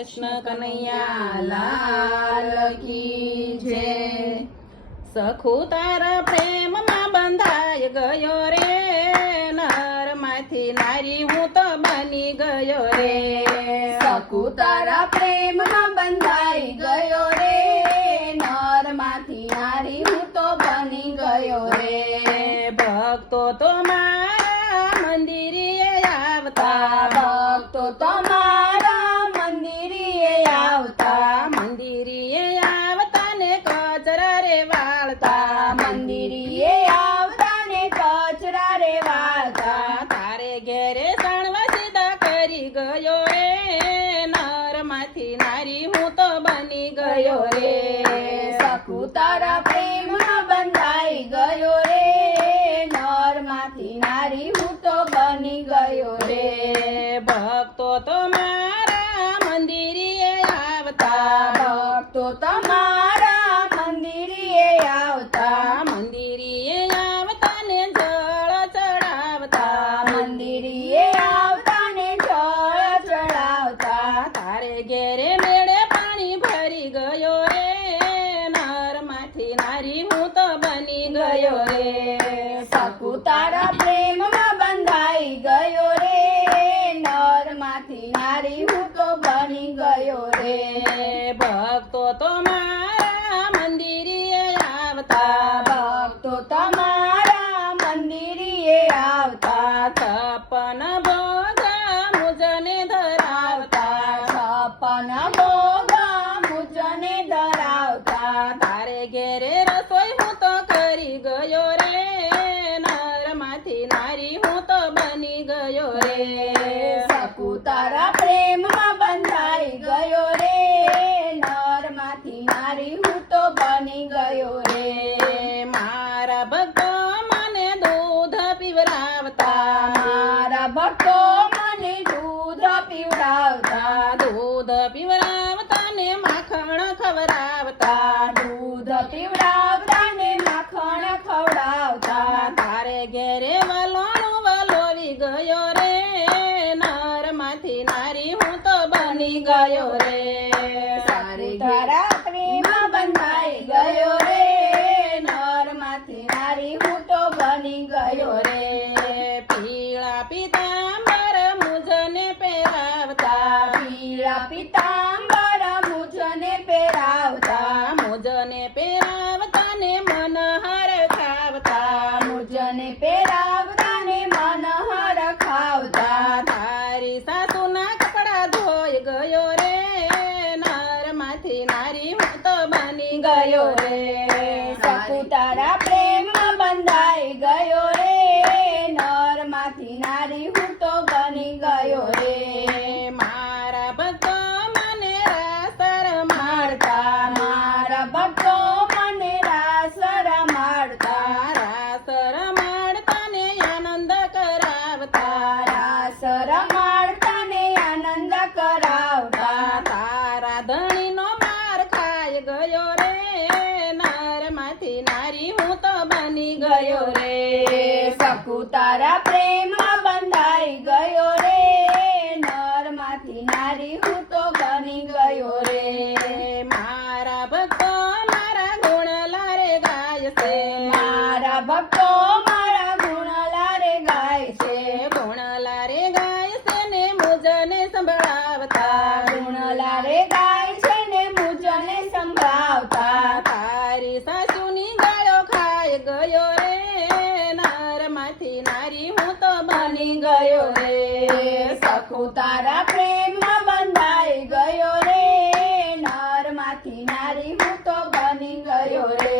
કૃષ્ણ કનૈયા લાલ કી જય। સખુ તારા પ્રેમમાં બંધાઈ ગયો રે, નરમાંથી નારી હું તો બની ગયો રે। સખુ તારા પ્રેમમાં બંધાઈ ગયો રે, નરમાંથી નારી હું તો બની ગયો રે। ભક્તો તો મારા મંદિરે આવતા, ભક્તો તમારા મંદિરે આવતા, મંદિરે આવતા ને કચરા રે વાળતા, મંદિરે આવતા ને કચરા રે વાળતા। તારે ઘેરે સાણવા સીધા કરી ગયો રે, નરમાંથી નારી હું તો બની ગયો રે। સખુ તારા પ્રેમમાં બંધાઈ ગયો રે, નરમાંથી નારી હું તો બની ગયો રે। ભક્તો તો મારા મંદિરે આવતા, ભક્તો તમારા મંદિરે આવતા, મંદિરે આવતા ને જળ ચડાવતા, મંદિરે આવતા ને જળ ચડાવતા। તારે ઘેરે મેળે પાણી ભરી ગયો રે, નરમાંથી નારી હું તો બની ગયો રે। સખુ તારા પ્રેમમાં બંધાઈ ગયો રે, નરમાંથી નારી હું તો બની ગયો રે। ભક્તો તો મારા મંદિરે આવતા, ભક્તો તમારા મંદિરે આવતા, છપ્પન ભોગ મુજને ધરાવતા, છપ્પન ભોગ મુજને ધરાવતા। તારે ઘેરે રસોઈ હું તો કરી ગયો રે, નરમાંથી નારી હું તો બની ગયો રે। સખુ તારા પ્રેમમાં બંધાઈ ગયો રે, નરમાંથી નારી હું તો બની ગયો રે। મારા ભક્તો મને દૂધ પીવરાવતા, મારા ભક્તો મને દૂધ પીવડાવતા, દૂધ પીવરાવતા ને માખણ ખવડાવતા, દૂધ પીવડાવતા ને માખણ ખવડાવતા। તારે ઘેરે વલોણું વલોવી ગયો રે, નરમાંથી નારી હું તો બની ગયો રે। સખુ તારા પ્રેમમાં બંધાઈ ગયો રે, નરમાંથી નારી હું તો બની ગયો રે। પીળા પીતાંબર મુજને પહેરાવતા, પીળા પીતાંબર મુજને પહેરાવતા, મુજને પહેરાવતા ને મન હરખાવતા, મુજને પહેરાવતા ને મન હરખાવતા। તારી સાસુના કપડા ધોઈ ગયો રે, નરમાંથી નારી હું તો બની ગયો રે। સખુ તારા પ્રેમમાં બંધાઈ ગયો રે, નરમાંથી નારી હું તો બની ગયો રે। મારા ભક્તો મને રાસ રમાડતા, મારા ભક્તો મને રાસ રમાડતા, રાસ રમાડતા ને આનંદ કરાવતા, રાસ રમાડતા ને આનંદ કરાવતા। તારા ધણીનો માર ખાઈ ગયો રે, નરમાંથી નારી હું તો બની ગયો રે। સખુ તારા પ્રેમમાં બંધાઈ ગયો રે, નરમાંથી નારી હું તો બની ગયો રે। મારા ભક્તો મારા ગુણ લારે ગાય છે, મારા ભક્તો મારા ગુણ લારે ગાય છે, ગુણ લારે ગાય છે ને મુજને સંભળાવતા, ગુણ લારે ગાય છે ને મુજને સંભળાવતા। તારી સાસુની ગાળો ખાઈ ગયો રે, નરમાંથી નારી હું તો બની ગયો રે। સખુ તારા પ્રેમમાં બંધાઈ ગયો રે, નરમાંથી નારી હું તો બની ગયો રે।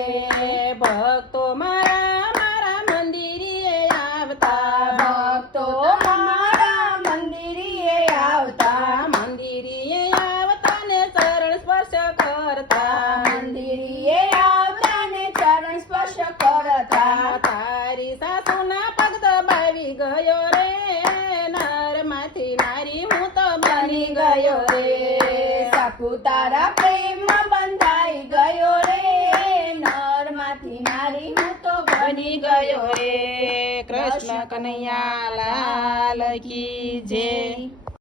ભક્તો મારા મારા મંદિરે આવતા, ભક્તો મારા મંદિરે આવતા, મંદિરે આવતા ને ચરણ સ્પર્શ કરતા, મંદિરે આવતા ને ચરણ સ્પર્શ કરતા। તારી સાસુના પગ દબાવી ગયો રે, નરમાંથી નારી હું તો બની ગયો રે। સખુ તારા પ્રેમમાં બંધાઈ ગયો રે, નરમાંથી નારી હું તો બની ગયો રે। કૃષ્ણ કનૈયા લાલ કી જય।